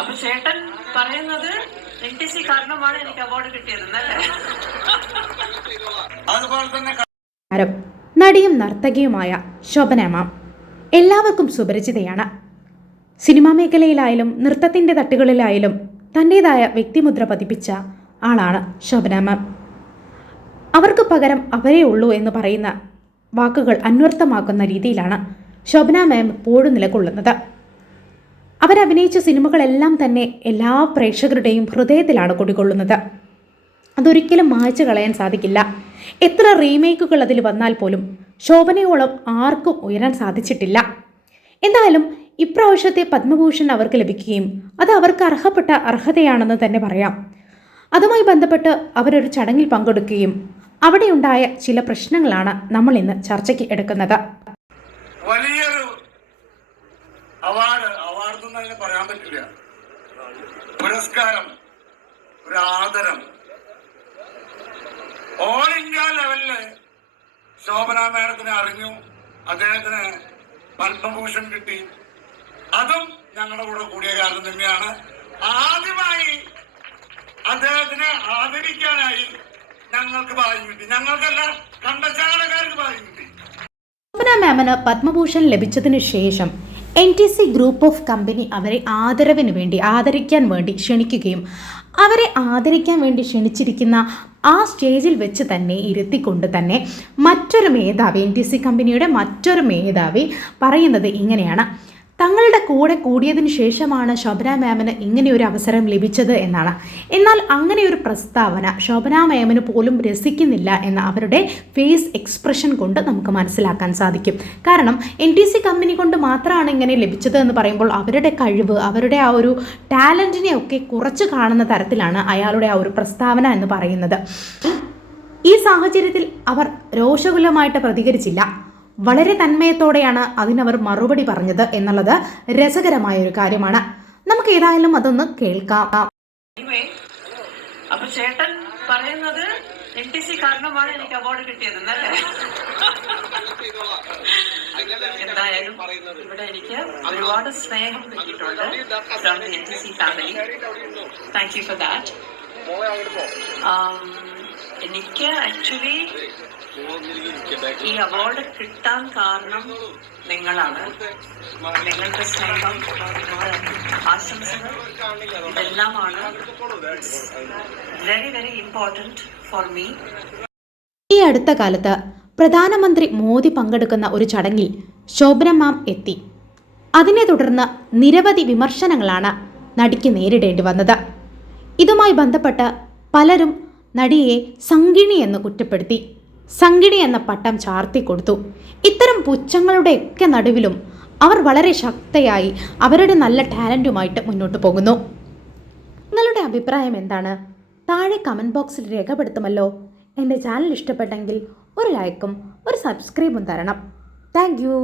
അപ്പൊ ചേട്ടൻ പറയുന്നത് NTC കാരണമാണ് എനിക്ക് അവാർഡ് കിട്ടിയതെന്നല്ലേ? അതുപോലെ തന്നെ നടിയും നർത്തകിയുമായ ശോഭന മാം എല്ലാവർക്കും സുപരിചിതയാണ്. സിനിമാ മേഖലയിലായാലും നൃത്തത്തിൻ്റെ തട്ടുകളിലായാലും തൻ്റേതായ വ്യക്തിമുദ്ര പതിപ്പിച്ച ആളാണ് ശോഭന മാം. അവർക്ക് പകരം അവരേ ഉള്ളൂ എന്ന് പറയുന്ന വാക്കുകൾ അന്വർത്ഥമാക്കുന്ന രീതിയിലാണ് ശോഭന മാം എപ്പോഴും നിലകൊള്ളുന്നത്. അവരഭിനയിച്ച സിനിമകളെല്ലാം തന്നെ എല്ലാ പ്രേക്ഷകരുടെയും ഹൃദയത്തിലാണ് കുടികൊള്ളുന്നത്. അതൊരിക്കലും മായ്ച്ചു കളയാൻ സാധിക്കില്ല. എത്ര റീമേക്കുകൾ അതിൽ വന്നാൽ പോലും ശോഭനയോളം ആർക്കും ഉയരാൻ സാധിച്ചിട്ടില്ല. എന്തായാലും ഇപ്രാവശ്യത്തെ പത്മഭൂഷൺ അവർക്ക് ലഭിക്കുകയും അത് അവർക്ക് അർഹപ്പെട്ട അർഹതയാണെന്ന് തന്നെ പറയാം. അതുമായി ബന്ധപ്പെട്ട് അവരൊരു ചടങ്ങിൽ പങ്കെടുക്കുകയും അവിടെയുണ്ടായ ചില പ്രശ്നങ്ങളാണ് നമ്മൾ ഇന്ന് ചർച്ചയ്ക്ക് എടുക്കുന്നത്. വലിയൊരു അവാർഡ് അതിന് പറയാൻ പറ്റില്ല, പുരസ്കാരം, ഒരു ആദരം ഓൾ ഇന്ത്യ ലെവലില് ശോഭന മാഡത്തിനെ അറിഞ്ഞു. അദ്ദേഹത്തിന് പത്മഭൂഷൺ കിട്ടി. അതും ഞങ്ങളുടെ കൂടെ കൂടിയ കാരണം തന്നെയാണ്. ആദ്യമായി അദ്ദേഹത്തിനെ ആദരിക്കാനായി ഞങ്ങൾക്ക് ഭാഗ്യം കിട്ടി. ഞങ്ങൾക്കല്ല, കണ്ടച്ചാലക്കാർക്ക് ഭാഗ്യം കിട്ടി. ശോഭന മാമിന് പത്മഭൂഷൺ ലഭിച്ചതിനു ശേഷം NTC ഗ്രൂപ്പ് ഓഫ് കമ്പനി അവരെ ആദരിക്കാൻ വേണ്ടി ക്ഷണിക്കുകയും അവരെ ആദരിക്കാൻ വേണ്ടി ക്ഷണിച്ചിരിക്കുന്ന ആ സ്റ്റേജിൽ വെച്ച് തന്നെ ഇരുത്തിക്കൊണ്ട് തന്നെ മറ്റൊരു മേധാവി, NTC കമ്പനിയുടെ മറ്റൊരു മേധാവി പറയുന്നത് ഇങ്ങനെയാണ്: തങ്ങളുടെ കൂടെ കൂടിയതിന് ശേഷമാണ് ശോഭന മാമിന് ഇങ്ങനെയൊരു അവസരം ലഭിച്ചത് എന്നാണ്. എന്നാൽ അങ്ങനെയൊരു പ്രസ്താവന ശോഭന മാമിന് പോലും രസിക്കുന്നില്ല എന്ന അവരുടെ ഫേസ് എക്സ്പ്രഷൻ കൊണ്ട് നമുക്ക് മനസ്സിലാക്കാൻ സാധിക്കും. കാരണം NTC കമ്പനി കൊണ്ട് മാത്രമാണ് ഇങ്ങനെ ലഭിച്ചത് എന്ന് പറയുമ്പോൾ അവരുടെ കഴിവ്, അവരുടെ ആ ഒരു ടാലൻറ്റിനെ ഒക്കെ കുറച്ച് കാണുന്ന തരത്തിലാണ് അയാളുടെ ആ ഒരു പ്രസ്താവന എന്ന് പറയുന്നത്. ഈ സാഹചര്യത്തിൽ അവർ രോഷകുലമായിട്ട് പ്രതികരിച്ചില്ല. വളരെ തന്മയത്തോടെയാണ് അതിനവർ മറുപടി പറഞ്ഞത് എന്നുള്ളത് രസകരമായ ഒരു കാര്യമാണ്. നമുക്ക് ഏതായാലും അതൊന്ന് കേൾക്കാം. അപ്പൊ ചേട്ടൻ പറയുന്നത് NTC കാരണമാണ് എനിക്ക് അവാർഡ് കിട്ടിയതെന്നല്ലേ? എന്തായാലും ഇവിടെ എനിക്ക് ഒരുപാട് സ്നേഹം കിട്ടിയിട്ടുണ്ട് from the NTC family. Thank you for that. എനിക്ക് ആക്ച്വലി ഈ അവാർഡ് കിട്ടാൻ കാരണം നിങ്ങളാണ്. നിങ്ങളുടെ സ്നേഹം, നിങ്ങളുടെ ആശംസകൾ ഇതെല്ലാമാണ് very very important for me. ഈ അടുത്ത കാലത്ത് പ്രധാനമന്ത്രി മോദി പങ്കെടുക്കുന്ന ഒരു ചടങ്ങിൽ ശോഭന മാം എത്തി. അതിനെ തുടർന്ന് നിരവധി വിമർശനങ്ങളാണ് നടിക്ക് നേരിടേണ്ടി വന്നത്. ഇതുമായി ബന്ധപ്പെട്ട് പലരും നടിയെ സംഗിണി എന്ന് കുറ്റപ്പെടുത്തി, സംഗിണി എന്ന പട്ടം ചാർത്തി കൊടുത്തു. ഇത്തരം പുച്ഛങ്ങളുടെയൊക്കെ നടുവിലും അവർ വളരെ ശക്തയായി അവരുടെ നല്ല ടാലൻറ്റുമായിട്ട് മുന്നോട്ട് പോകുന്നു. നിങ്ങളുടെ അഭിപ്രായം എന്താണ്? താഴെ കമൻറ്റ് ബോക്സിൽ രേഖപ്പെടുത്തുമല്ലോ. എൻ്റെ ചാനൽ ഇഷ്ടപ്പെട്ടെങ്കിൽ ഒരു ലൈക്കും ഒരു സബ്സ്ക്രൈബും തരണം. Thank you.